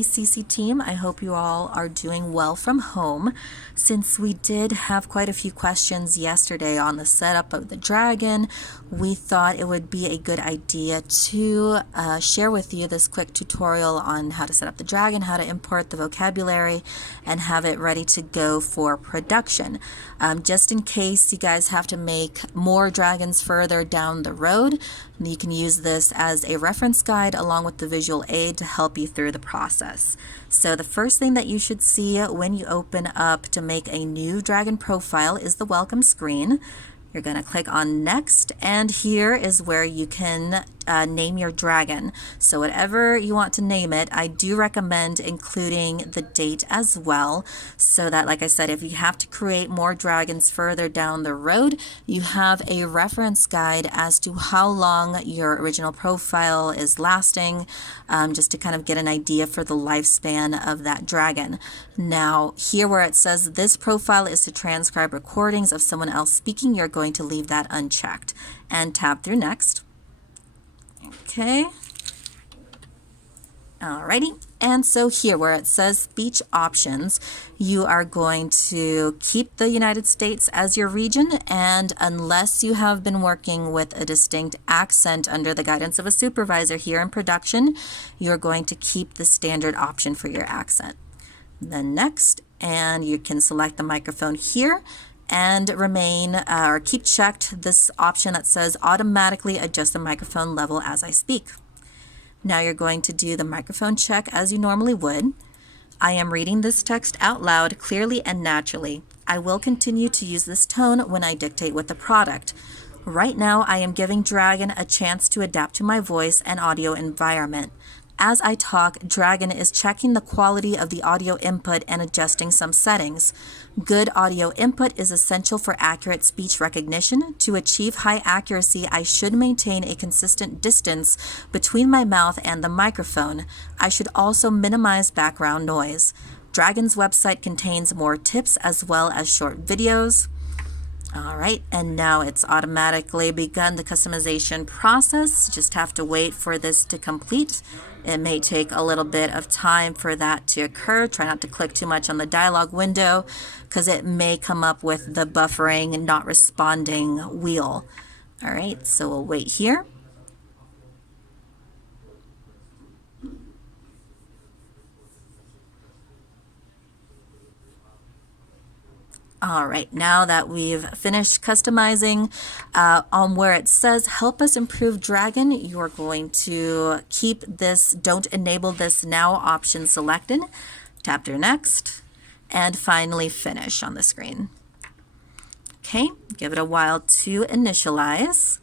ACC team. I hope you all are doing well from home. Since we did have quite a few questions yesterday on the setup of the Dragon, we thought it would be a good idea to share with you this quick tutorial on how to set up the Dragon, how to import the vocabulary, and have it ready to go for production. Just in case you guys have to make more Dragons further down the road, you can use this as a reference guide along with the visual aid to help you through the process. So the first thing that you should see when you open up to make a new Dragon profile is the welcome screen. You're going to click on next, and here is where you can name your Dragon. So whatever you want to name it, I do recommend including the date as well, so that, like I said, if you have to create more Dragons further down the road, you have a reference guide as to how long your original profile is lasting, just to kind of get an idea for the lifespan of that Dragon. Now, here where it says this profile is to transcribe recordings of someone else speaking, you're going to leave that unchecked and tab through next. Okay. Alrighty. And so here where it says speech options, you are going to keep the United States as your region, and unless you have been working with a distinct accent under the guidance of a supervisor here in production, you're going to keep the standard option for your accent. Then next, and you can select the microphone here and remain or keep checked this option that says automatically adjust the microphone level as I speak. Now you're going to do the microphone check as you normally would. I am reading this text out loud clearly and naturally. I will continue to use this tone when I dictate with the product. Right now I am giving Dragon a chance to adapt to my voice and audio environment. As I talk, Dragon is checking the quality of the audio input and adjusting some settings. Good audio input is essential for accurate speech recognition. To achieve high accuracy, I should maintain a consistent distance between my mouth and the microphone. I should also minimize background noise. Dragon's website contains more tips as well as short videos. All right, and now it's automatically begun the customization process. Just have to wait for this to complete. It may take a little bit of time for that to occur. Try not to click too much on the dialog window because it may come up with the buffering and not responding wheel. All right, so we'll wait here. All right, now that we've finished customizing on where it says help us improve Dragon, you're going to keep this don't enable this now option selected, tap through next, and finally finish on the screen. Okay, give it a while to initialize.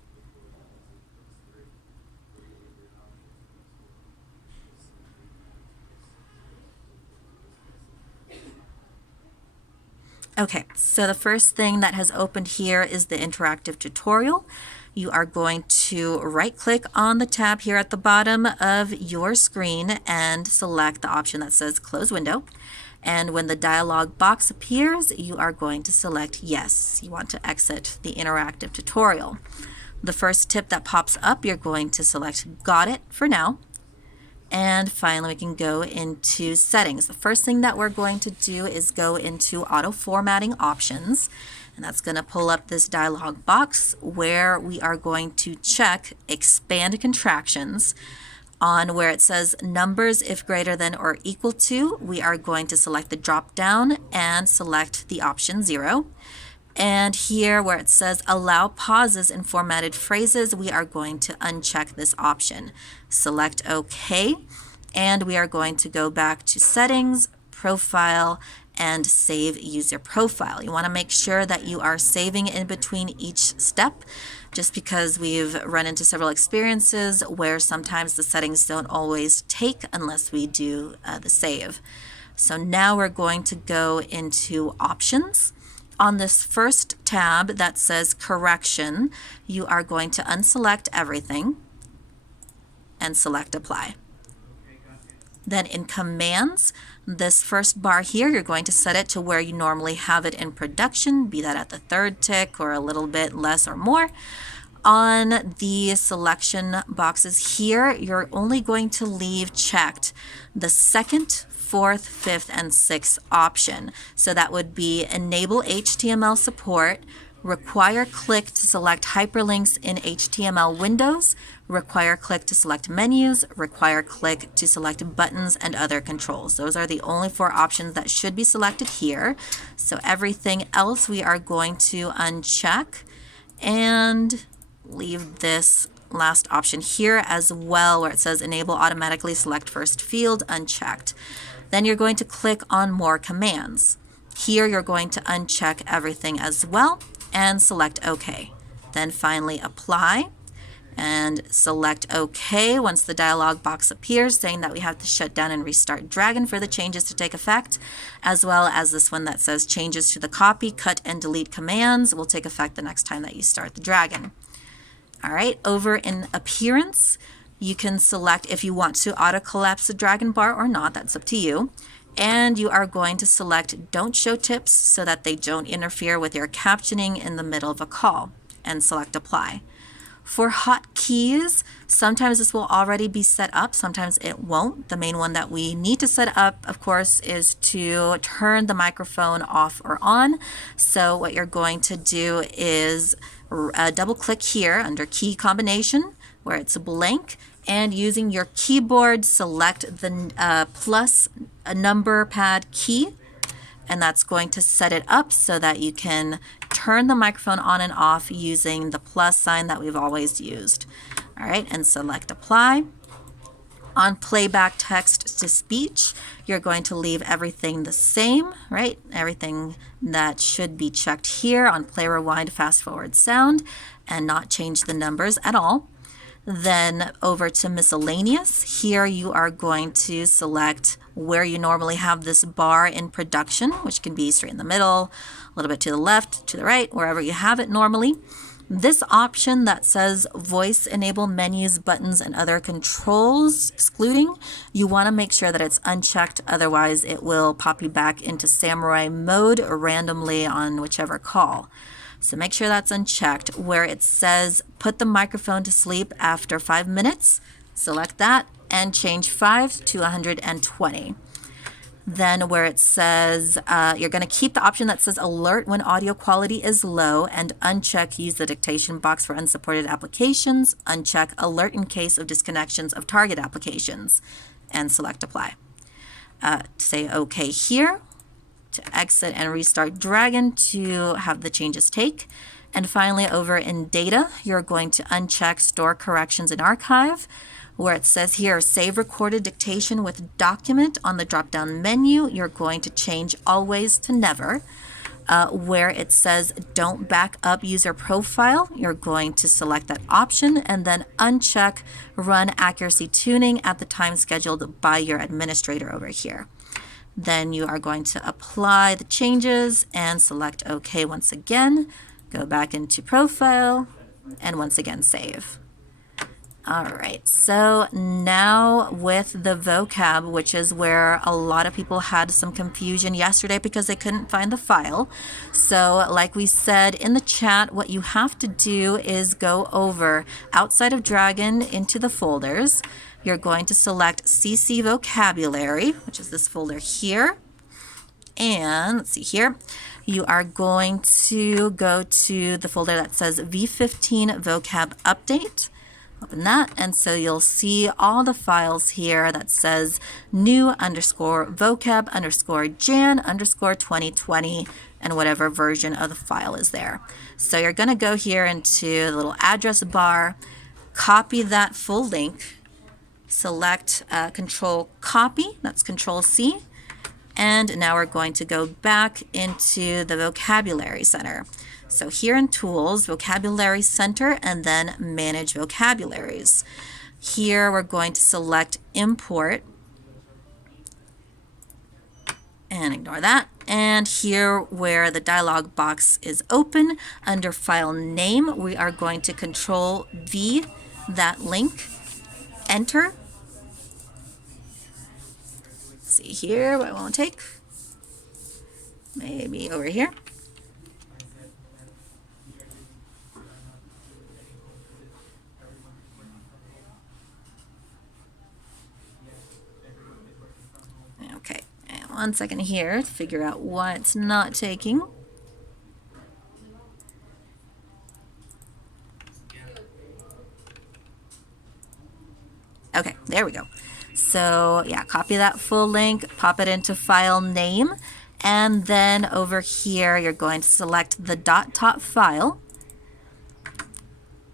Okay, so the first thing that has opened here is the interactive tutorial. You are going to right-click on the tab here at the bottom of your screen and select the option that says Close Window. And when the dialog box appears, you are going to select Yes. You want to exit the interactive tutorial. The first tip that pops up, you're going to select Got It for now. And finally, we can go into settings. The first thing that we're going to do is go into auto formatting options, and that's going to pull up this dialog box where we are going to check expand contractions. On where it says numbers if greater than or equal to, we are going to select the drop down and select the option 0. And here where it says allow pauses in formatted phrases, we are going to uncheck this option. Select OK, and we are going to go back to settings, profile, and save user profile. You want to make sure that you are saving in between each step, just because we've run into several experiences where sometimes the settings don't always take unless we do the save. So now we're going to go into options. On this first tab that says correction, you are going to unselect everything and select apply. Then in commands, this first bar here, you're going to set it to where you normally have it in production, be that at the third tick or a little bit less or more. On the selection boxes here, you're only going to leave checked the second, fourth, fifth, and sixth option. So that would be enable HTML support, require click to select hyperlinks in HTML windows, require click to select menus, require click to select buttons and other controls. Those are the only 4 options that should be selected here. So everything else we are going to uncheck and leave this last option here as well, where it says enable automatically select first field unchecked. Then you're going to click on more commands. Here you're going to uncheck everything as well and select OK. Then finally apply and select OK once the dialog box appears saying that we have to shut down and restart Dragon for the changes to take effect, as well as this one that says changes to the copy, cut, and delete commands will take effect the next time that you start the Dragon. All right, over in Appearance, you can select if you want to auto-collapse the Dragon bar or not. That's up to you. And you are going to select Don't Show Tips so that they don't interfere with your captioning in the middle of a call, and select Apply. For hotkeys, sometimes this will already be set up, sometimes it won't. The main one that we need to set up, of course, is to turn the microphone off or on. So what you're going to do is double click here under Key Combination where it's blank, and using your keyboard select the plus a number pad key, and that's going to set it up so that you can turn the microphone on and off using the plus sign that we've always used. All right, and select Apply. On playback text to speech, you're going to leave everything the same, right? Everything that should be checked here on play, rewind, fast forward sound, and not change the numbers at all. Then over to miscellaneous, here you are going to select where you normally have this bar in production, which can be straight in the middle, a little bit to the left, to the right, wherever you have it normally. This option that says voice enable menus, buttons, and other controls excluding, you want to make sure that it's unchecked, otherwise it will pop you back into samurai mode randomly on whichever call. So make sure that's unchecked. Where it says put the microphone to sleep after 5 minutes, select that and change 5 to 120. Then where it says you're going to keep the option that says alert when audio quality is low and uncheck use the dictation box for unsupported applications, uncheck alert in case of disconnections of target applications, and select apply. Say OK here to exit and restart Dragon to have the changes take. And finally, over in data, you're going to uncheck store corrections in archive, where it says here save recorded dictation with document on the drop down menu. You're going to change always to never. Where it says don't back up user profile, you're going to select that option and then uncheck run accuracy tuning at the time scheduled by your administrator over here. Then you are going to apply the changes and select OK once again. Go back into profile and once again save. All right, so now with the vocab, which is where a lot of people had some confusion yesterday because they couldn't find the file. So like we said in the chat, what you have to do is go over outside of Dragon into the folders. You're going to select CC Vocabulary, which is this folder here. And let's see here. You are going to go to the folder that says V15 Vocab Update. Open that, and so you'll see all the files here that says new underscore vocab underscore Jan underscore 2020 and whatever version of the file is there. So you're going to go here into the little address bar, copy that full link, select Control Copy, that's Control C, and now we're going to go back into the Vocabulary Center. So here in Tools, Vocabulary Center, and then Manage Vocabularies. Here we're going to select Import, and ignore that. And here where the dialog box is open, under File Name, we are going to Control V that link, enter. Let's see here what I want to take. Maybe over here. 1 second here to figure out why it's not taking. Okay, there we go. So yeah, copy that full link, pop it into file name, and then over here you're going to select the .top file.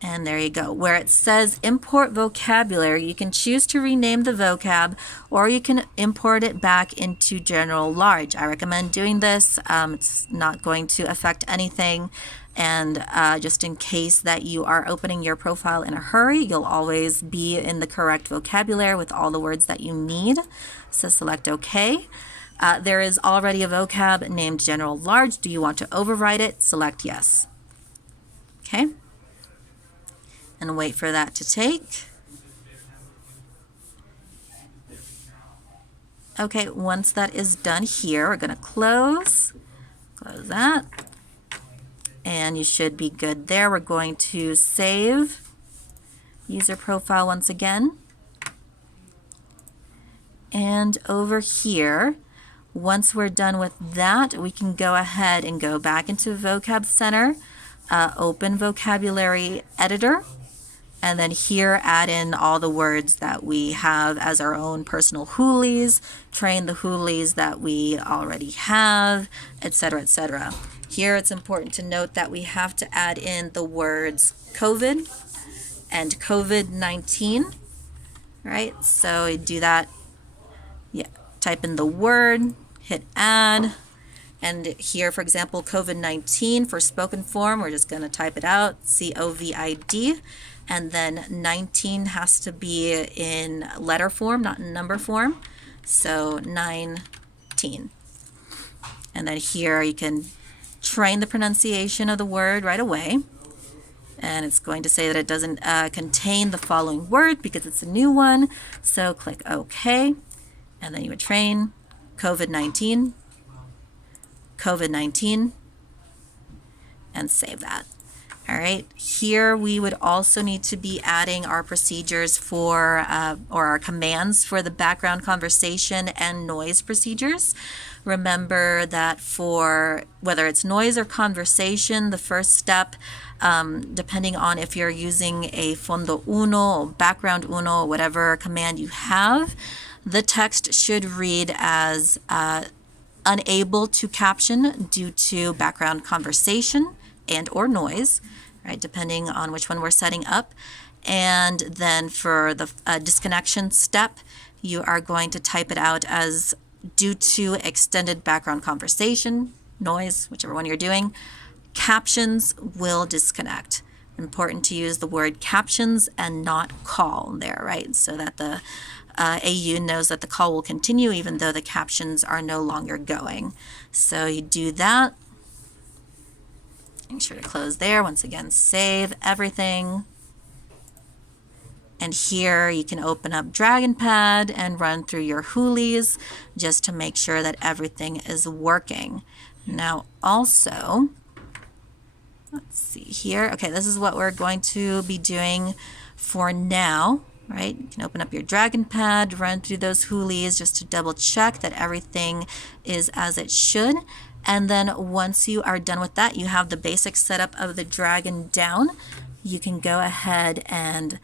And there you go. Where it says import vocabulary, you can choose to rename the vocab, or you can import it back into general large. I recommend doing this. It's not going to affect anything. And just in case that you are opening your profile in a hurry, you'll always be in the correct vocabulary with all the words that you need. So select OK. There is already a vocab named general large. Do you want to override it? Select yes. Okay. And wait for that to take. Okay, once that is done here, we're going to close that, and you should be good there. We're going to save user profile once again. And over here, once we're done with that, we can go ahead and go back into Vocab Center, open Vocabulary Editor, and then here add in all the words that we have as our own personal hoolies, train the hoolies that we already have, etc., etc. Here it's important to note that we have to add in the words COVID and COVID-19, right? So you do that, yeah, type in the word, hit add, and here, for example, COVID-19 for spoken form, we're just going to type it out, COVID, and then 19 has to be in letter form, not in number form, so 19. And then here you can train the pronunciation of the word right away, and it's going to say that it doesn't contain the following word because it's a new one, so click OK, and then you would train COVID-19, COVID-19, and save that. All right, here we would also need to be adding our procedures for, or our commands for the background conversation and noise procedures. Remember that for whether it's noise or conversation, the first step, depending on if you're using a fondo uno or background uno, or whatever command you have, the text should read as unable to caption due to background conversation and or noise, right, depending on which one we're setting up. And then for the disconnection step, you are going to type it out as due to extended background conversation, noise, whichever one you're doing, captions will disconnect. Important to use the word captions and not call there, right, so that the AU knows that the call will continue even though the captions are no longer going. So you do that. Make sure to close there. Once again, save everything. And here you can open up DragonPad and run through your hoolies just to make sure that everything is working. Now also, let's see here. Okay, this is what we're going to be doing for now, right? You can open up your DragonPad, run through those hoolies just to double check that everything is as it should. And then once you are done with that, you have the basic setup of the Dragon down. You can go ahead and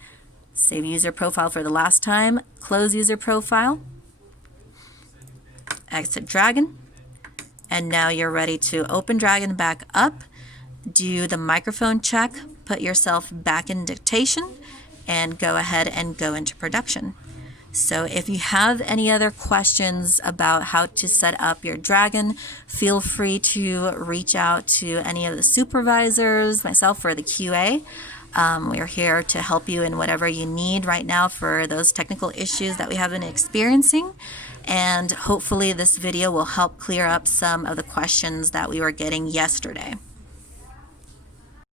save user profile for the last time, close user profile, exit Dragon, and now you're ready to open Dragon back up, do the microphone check, put yourself back in dictation, and go ahead and go into production. So if you have any other questions about how to set up your Dragon, feel free to reach out to any of the supervisors, myself, or the QA. We're here to help you in whatever you need right now for those technical issues that we have been experiencing. And hopefully this video will help clear up some of the questions that we were getting yesterday.